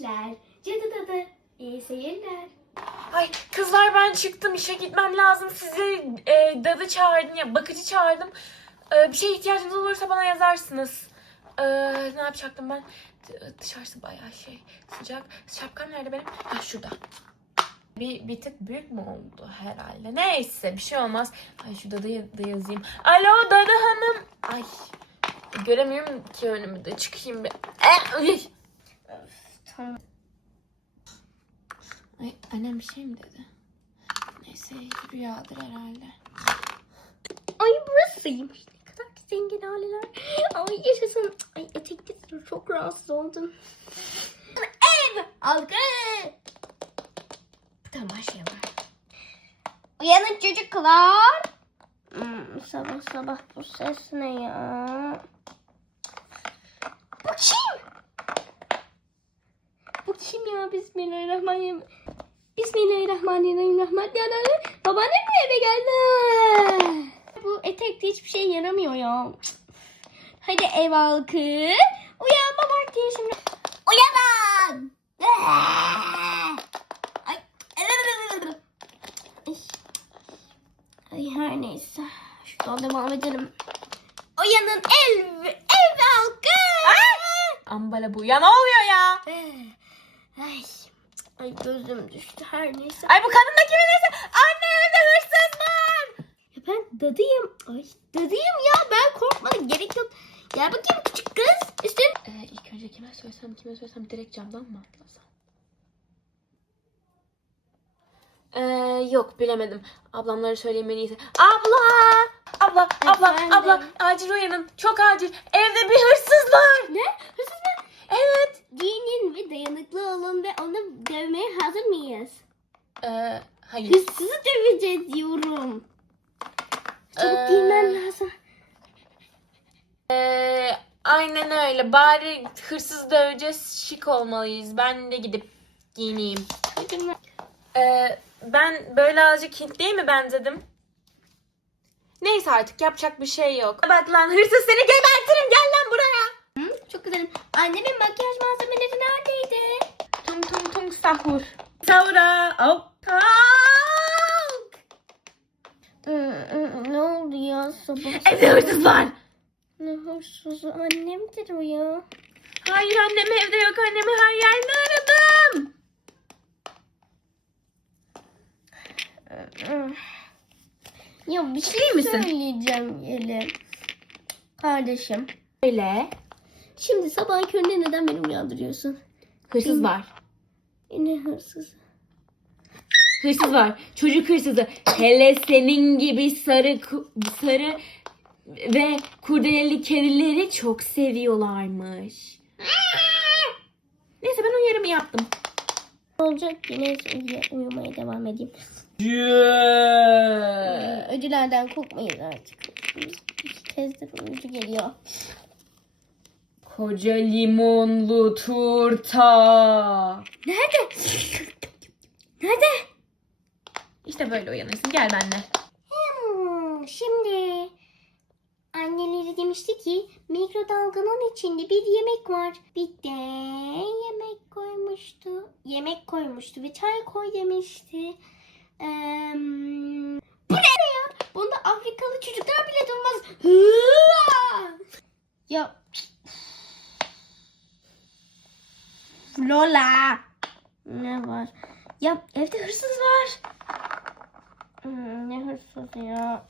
işler. Cadı dadı. İyi seyirler. Ay kızlar ben çıktım işe gitmem lazım. Sizi e, dadı çağırdım ya bakıcı çağırdım. E, bir şeye ihtiyacınız olursa bana yazarsınız. E, ne yapacaktım ben? Dışarısı bayağı şey sıcak. Şapkam nerede benim? Ha şurada. Bir, bir tık büyük mü oldu herhalde? Neyse bir şey olmaz. Ay şu dadıyı da yazayım. Alo dadı hanım. Ay göremiyorum ki önümü de çıkayım bir. Eh, Tamam. Ay annem bir şey mi dedi? Neyse rüyadır herhalde. Ay burasıymış. Ne kadar zengin aileler. Ay yaşasın. Ay etekli çok rahatsız oldum. Ev algı. Tamam şey. Uyanın çocuklar. Hmm, sabah sabah bu ses ne ya? Bu kim? Ya? Bismillahirrahmanirrahim. Bismillahirrahmanirrahim. Rahmanirrahim. Babaannem mi eve geldi? Bu etekte hiçbir şey yaramıyor ya. Hadi ev halkı. Uyanma vakti şimdi. Uyanın. Ay. Her neyse. Şuradan devam edelim. Uyanın ev, ev halkı. Ambala bu. Ya ne oluyor ya? Ay, ay gözüm düştü her neyse. Ay bu kadın da kimin nesi? Anne evde hırsız var. Ya ben dadıyım. Ay dadıyım ya ben korkmadım gerek yok. Gel bakayım küçük kız. Üstün. Ee, ilk önce kime söylesem kime söylesem direkt camdan mı atlasam? Ee, yok bilemedim. En iyisi. Abla! Abla, abla, abla. Acil uyanın. Çok acil. Evde bir hırsız var. Ne? Hırsız mı? Evet. Giyinin ve dayanıklı olun ve onu dövmeye hazır mıyız? Ee, hayır. Hırsızı döveceğiz diyorum. Çabuk Ee, giymen lazım. Ee, aynen öyle. Bari hırsız döveceğiz. Şık olmalıyız. Ben de gidip giyineyim. Ee, ben böyle azıcık Hint değil mi benzedim? Neyse artık yapacak bir şey yok. Bak lan hırsız seni gebertirim gel lan buraya. Hı, çok güzelim. Annemin makyaj malzemeleri neredeydi? Tung tung tung sahur. Sahura. Hop. ne oldu ya sabah? Evde hırsız var. Ne hırsızı annemdir o ya. Hayır annem evde yok annemi her yerde aradım. Ya bir şey İyi misin? söyleyeceğim Yeli. Kardeşim. Öyle. Şimdi sabah köründe neden beni uyandırıyorsun? Hırsız var. Yine hırsız. Hırsız var. Çocuk hırsızı. Hele senin gibi sarı ku- sarı ve kurdeleli kedileri çok seviyorlarmış. Neyse ben uyarımı yaptım. Olacak yine uy- uyumaya devam edeyim. Ödülerden korkmayın artık. İki kezdir uyucu geliyor. Koca limonlu turta. Nerede? Nerede? İşte böyle uyanırsın. Gel benimle. Hmm, şimdi anneleri demişti ki mikrodalganın içinde bir yemek var. Bir de yemek koymuştu. Yemek koymuştu ve çay koy demişti. Eee, bu ne ya? Bunda Afrikalı çocuklar bile durmaz. Ya Lola. Ne var? Ya evde hırsız var. Hmm, ne hırsız ya.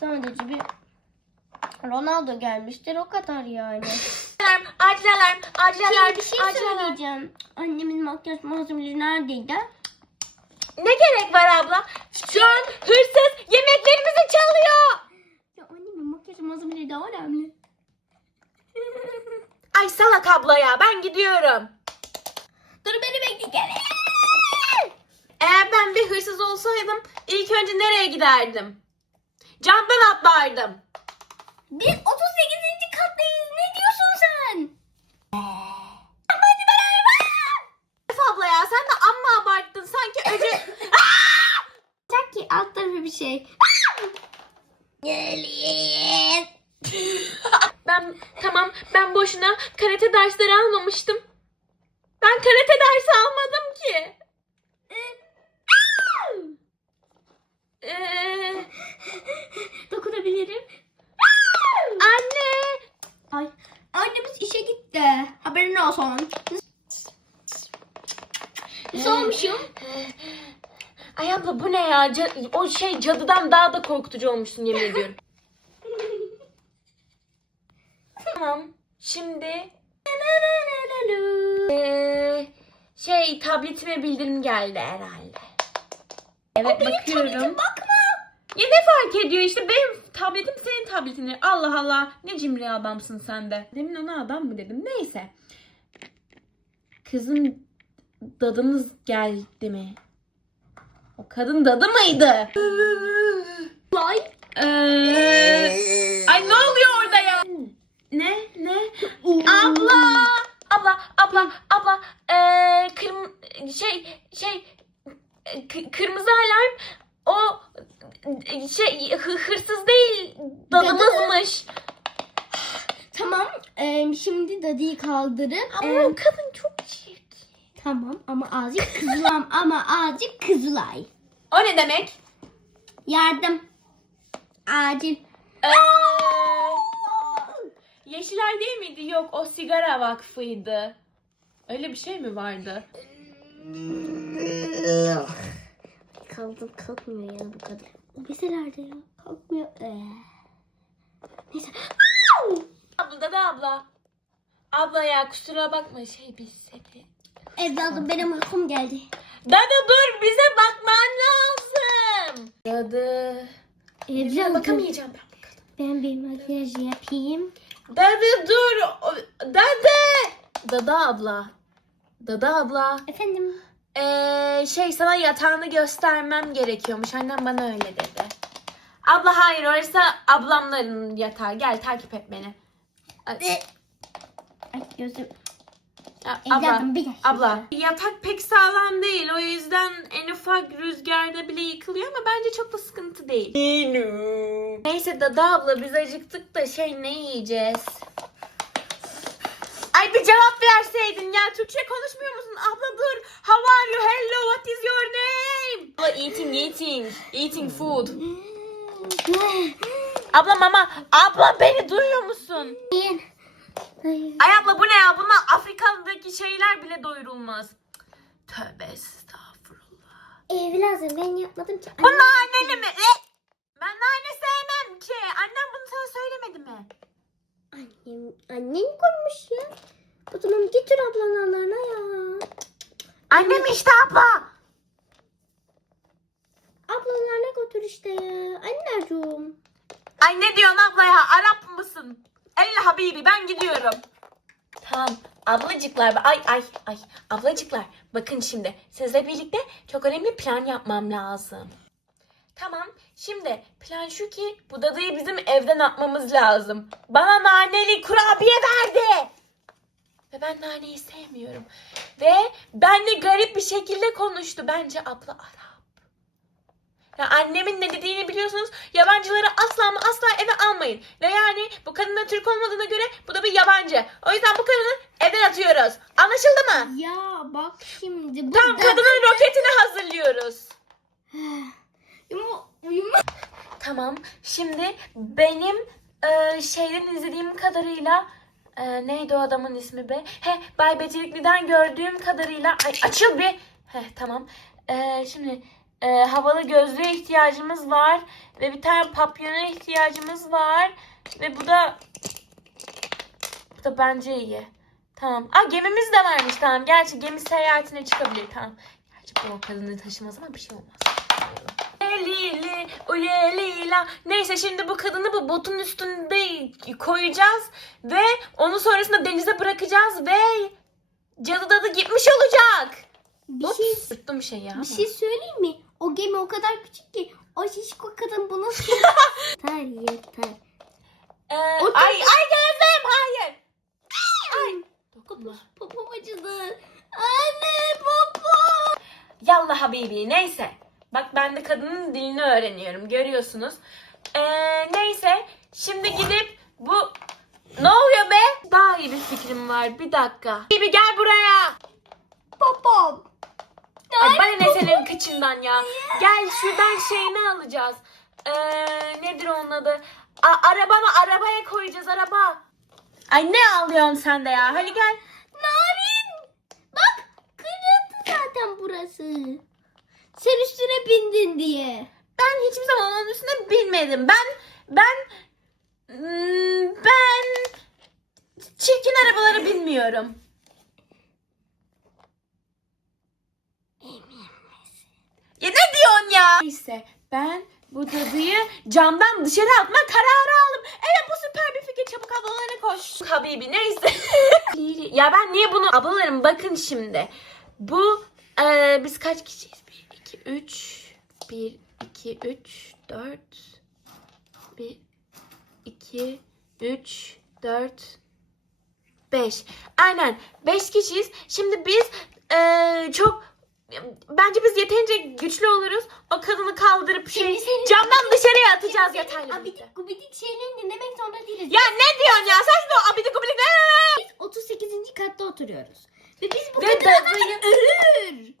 Sadece bir Ronaldo gelmiştir o kadar yani. Alarm, acil alarm, acil alarm, Şimdi bir şey acil alarm. söyleyeceğim. Annemin makyaj malzemeleri neredeydi? Ne gerek var abla? Şu an hırsız yemeklerimizi çalıyor. Ya annemin makyaj malzemeleri daha önemli. Ay salak abla ya ben gidiyorum. Dur beni bekle gel. Eğer ben bir hırsız olsaydım ilk önce nereye giderdim? Camdan atlardım. Biz 38. kattayız. Ne diyorsun sen? Ama hadi ben arabam. Abla ya sen de amma abarttın. Sanki öce... Sanki alt tarafı bir şey. Geliyiz. ben tamam ben boşuna karate dersleri almamıştım. Ben karate dersi almadım ki. Ee, ee? Dokunabilirim anne. Ay. Annemiz işe gitti. Haberin olsun. Soğumuşum. Şey. Ay abla bu ne ya? O şey cadıdan daha da korkutucu olmuşsun yemin ediyorum. tamam. Şimdi ee, şey tabletime bildirim geldi herhalde. Evet bakıyorum. bakma. Ya ne fark ediyor işte benim tabletim senin tabletin. Allah Allah ne cimri adamsın sen de. Demin ona adam mı dedim neyse. Kızım dadınız geldi mi? O kadın dadı mıydı? Vay. Ee, ay ne oluyor orada ya? Ne? Ne? Abla! Abla, abla, abla. Ee, kırm şey şey kırmızı alarm o şey hı- hırsız değil dadımızmış. Tamam. eee, şimdi dadıyı kaldırıp. Ama eee, o kadın çok çirkin. tamam ama azıcık kızılam ama azıcık kızılay. O ne demek? Yardım. Acil. Ee, Yeşiller değil miydi? Yok o sigara vakfıydı. Öyle bir şey mi vardı? Kaldım kalkmıyor ya bu kadar. O bezelerde ya. Kalkmıyor. Ee. Neyse. Abla da abla. Abla ya kusura bakma şey biz seni. Evladım benim uykum geldi. Dada dur bize bakman lazım. Dadı. Evladım. bakamayacağım ben bu. Ben bir makyaj yapayım. Dadı dur. Dadı. Dada abla. Dada abla. Efendim. Ee, şey sana yatağını göstermem gerekiyormuş. Annem bana öyle dedi. Abla hayır orası ablamların yatağı. Gel takip et beni. Ay, Ay gözüm. abla. Evladım bir gel. Abla yatak pek sağlam değil o yüzden en ufak rüzgarda bile yıkılıyor ama bence çok da sıkıntı değil. Neyse Dada abla biz acıktık da şey ne yiyeceğiz? Ay bir cevap verseydin ya Türkçe konuşmuyor musun? Abla dur. How are you? Hello what is your name? Abla eating eating. Eating food. Abla mama. Abla beni duyuyor musun? Ay. Abla bu ne ya? Bunlar Afrika'daki şeyler bile doyurulmaz. Tövbe estağfurullah. Evladım ben yapmadım ki. Bu naneli mi? E? Ben nane sevmem ki. Annem bunu sana söylemedi mi? Annem, annen koymuş ya. O zaman getir ablalarına ya. Annem işte abla. Ablalarına götür işte ya. Anneciğim. Ay ne diyorsun abla ya? Arap mısın? El habibi ben gidiyorum. Tamam ablacıklar ay ay ay ablacıklar bakın şimdi sizle birlikte çok önemli plan yapmam lazım. Tamam şimdi plan şu ki bu dadıyı bizim evden atmamız lazım. Bana naneli kurabiye verdi. Ve ben naneyi sevmiyorum. Ve benle garip bir şekilde konuştu. Bence abla Arap. Ya annemin ne dediğini biliyorsunuz. Yabancıları asla ama asla eve almayın. Ve yani bu kadının Türk olmadığına göre bu da bir yabancı. O yüzden bu kadını evden atıyoruz. Anlaşıldı mı? Ya bak şimdi bu Tamam da- kadının roketini hazırlıyoruz. Yumu, yumu. Tamam. Şimdi benim e, şeyden izlediğim kadarıyla e, neydi o adamın ismi be? He Bay Becerikli'den gördüğüm kadarıyla ay açıl bir. He tamam. E, şimdi e, havalı gözlüğe ihtiyacımız var ve bir tane papyona ihtiyacımız var ve bu da bu da bence iyi. Tamam. Aa gemimiz de varmış tamam. Gerçi gemi seyahatine çıkabilir tamam. Gerçi bu kadını taşımaz ama bir şey olmaz. Lili, ulelila. Neyse şimdi bu kadını bu botun üstünde koyacağız ve onu sonrasında denize bırakacağız ve cadı dadı gitmiş olacak. Bir Ups, şey, sırttım bir şey ya. bir şey söyleyeyim mi? O gemi o kadar küçük ki o şişko kadın bunu yeter yeter. Ee, O ay ay gözüm hayır. Ay. Dokunma. Popom acıdı. Anne popo. Yallah habibi neyse. Bak ben de kadının dilini öğreniyorum görüyorsunuz. Ee, neyse şimdi gidip bu ne oluyor be? Daha iyi bir fikrim var bir dakika. Gibi gel buraya. Popom. Ay bana ne senin kıçından ya. Gel şuradan şeyini alacağız. Ee, nedir onun adı? A- arabanı arabaya koyacağız araba. Ay ne ağlıyorsun sen de ya? Hadi gel. Narin arabası. Sen üstüne bindin diye. Ben hiçbir zaman onun üstüne binmedim. Ben ben hmm, ben çirkin arabalara binmiyorum. Ya ne diyorsun ya? Neyse ben bu dadıyı camdan dışarı atma kararı aldım. Evet bu süper bir fikir. Çabuk ablalarına koş. Habibi neyse. ya ben niye bunu... Ablalarım bakın şimdi. Bu e, biz kaç kişiyiz? 1, 2, 3. 1, 2, 3, 4. 1, 2, 3, 4, 5. Aynen 5 kişiyiz. Şimdi biz e, çok bence biz yeterince güçlü oluruz. O kadını kaldırıp şey, Şimdi senin- camdan dışarıya atacağız Senin yeterli. birlikte. Abidik gubidik şeylerini dinlemek zorunda değiliz. Ya ne diyorsun ya? Sen şimdi o abidik gubidik ne? Biz 38. katta oturuyoruz. Ve biz bu Ve kadar dadıyı... ürür.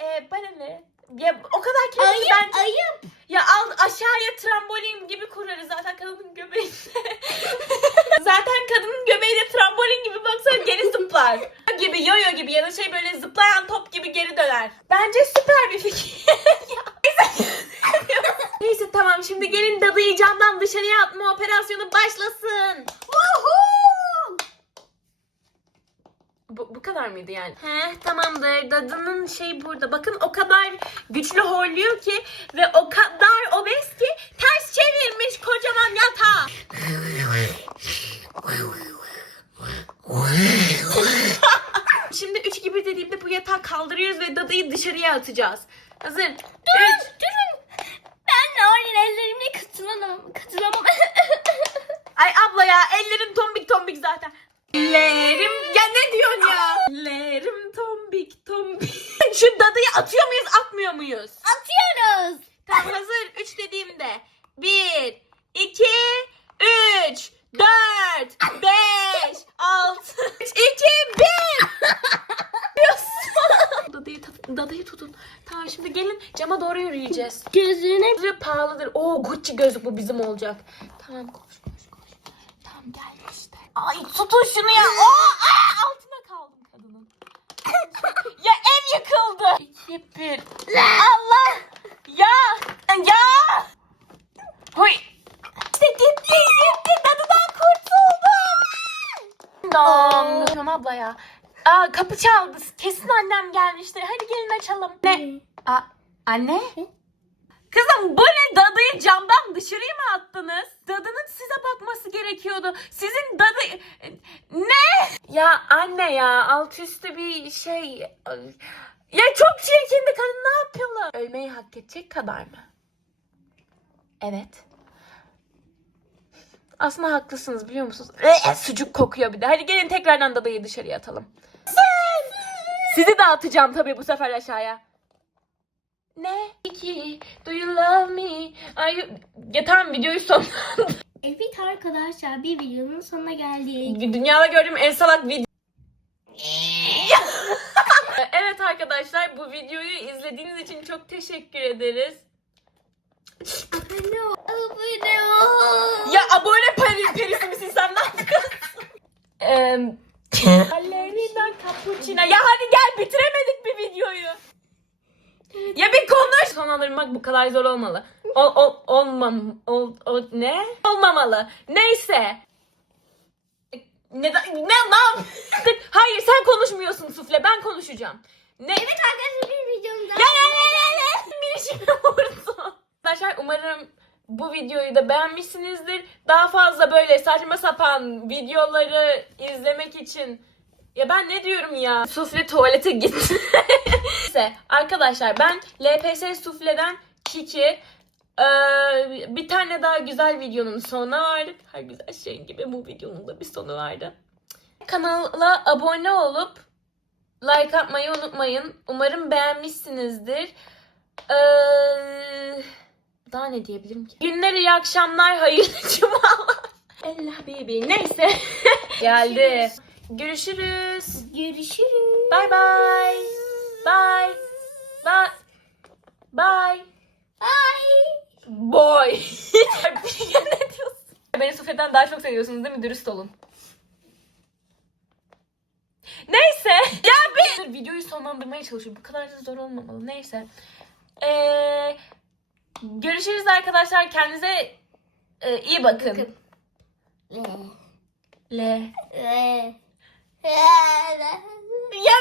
Ee, bana ne? Ya o kadar keyifli Ayıp ben... ayıp. Ya al aşağıya trambolin gibi kurarız zaten kadının göbeğinde. zaten kadının göbeği de trambolin gibi baksana geri zıplar. gibi yoyo gibi ya da şey böyle zıplayan top gibi geri döner. Bence süper bir fikir. Ya, Neyse. Neyse tamam şimdi gelin dadıyı camdan dışarıya atma operasyonu başlasın. Bu, bu kadar mıydı yani? He tamamdır. Dadının şey burada. Bakın o kadar güçlü horluyor ki ve o kadar obez ki ters çevirmiş kocaman yatağı. Şimdi üç gibi dediğimde bu yatağı kaldırıyoruz ve dadıyı dışarıya atacağız. Hazır. Üç. Durun. Ben Narin ellerimle katılamam. Katılamam. Ay abla ya ellerim tombik zaten. Ellerim ya ne diyorsun ya? Ellerim tombik tombik. Şu dadıyı atıyor muyuz atmıyor muyuz? Atıyoruz. Tamam hazır 3 dediğimde 1 2 3 4 5 6 3 2 1 Dadıyı, dadıyı tutun. Tamam şimdi gelin cama doğru yürüyeceğiz. Gözüne Gözlüğü pahalıdır. Oo Gucci gözlük bu bizim olacak. Tamam koş koş koş. Tamam gel işte. Ay tutun şunu ya. Oo, aa, altına kaldım kadının. ya ev yıkıldı. İki bir. Allah. Ya. Ya. Huy. İşte gitti gitti. Dadıdan kurtuldum. Dong. Tamam abla ya. Aa, kapı çaldı. Kesin annem gelmiştir. Hadi gelin açalım. Ne? Aa, anne? Kızım bu ne dadıyı camdan dışarıya mı attınız? Dadının size bakması gerekiyordu. Sizin dadı... Ne? Ya anne ya alt üstü bir şey... Ya çok çirkindi kadın ne yapalım? Ölmeyi hak edecek kadar mı? Evet. Aslında haklısınız biliyor musunuz? Ee, sucuk kokuyor bir de. Hadi gelin tekrardan dadayı dışarıya atalım. Sizi de atacağım tabii bu sefer aşağıya. Ne? Love Ya tamam videoyu son. Evet arkadaşlar bir videonun sonuna geldik. Dünyada gördüğüm en salak video. evet arkadaşlar bu videoyu izlediğiniz için çok teşekkür ederiz. Abone ol. Abone ol. Ya abone peri, perisi misin sen ne yapıyorsun? Ballerina cappuccino. Ya hadi gel bitiremedik bir videoyu. Ya bir konuş. Son alırım bak bu kadar zor olmalı. Ol, ol, olmam, ol, ol, ne? Olmamalı. Neyse. Ne, ne yap? Hayır sen konuşmuyorsun Sufle ben konuşacağım. Ne? Evet arkadaşlar bir videomda. Ya ya ya ya ya. Bir işime vurdu. Arkadaşlar umarım bu videoyu da beğenmişsinizdir. Daha fazla böyle saçma sapan videoları izlemek için ya ben ne diyorum ya? Sufle tuvalete gitti. Neyse arkadaşlar ben LPS Sufle'den Kiki ee, bir tane daha güzel videonun sonuna vardık. Her güzel şeyin gibi bu videonun da bir sonu vardı. Kanala abone olup like atmayı unutmayın. Umarım beğenmişsinizdir. Ee, daha ne diyebilirim ki? Günler iyi akşamlar, hayırlı cumalar. Allah baby. Neyse. Geldi. Görüşürüz. Görüşürüz. Bye bye. Bye. Bye. Bye. Bye. Boy. ne diyorsun? Beni Sufya'dan daha çok seviyorsunuz değil mi? Dürüst olun. Neyse. Ya bir... Videoyu sona canlandırmaya çalışıyorum. Bu kadar da zor olmamalı. Neyse. Ee, görüşürüz arkadaşlar. Kendinize e, iyi bakın. Bakın. Le. Ee, ee. Ya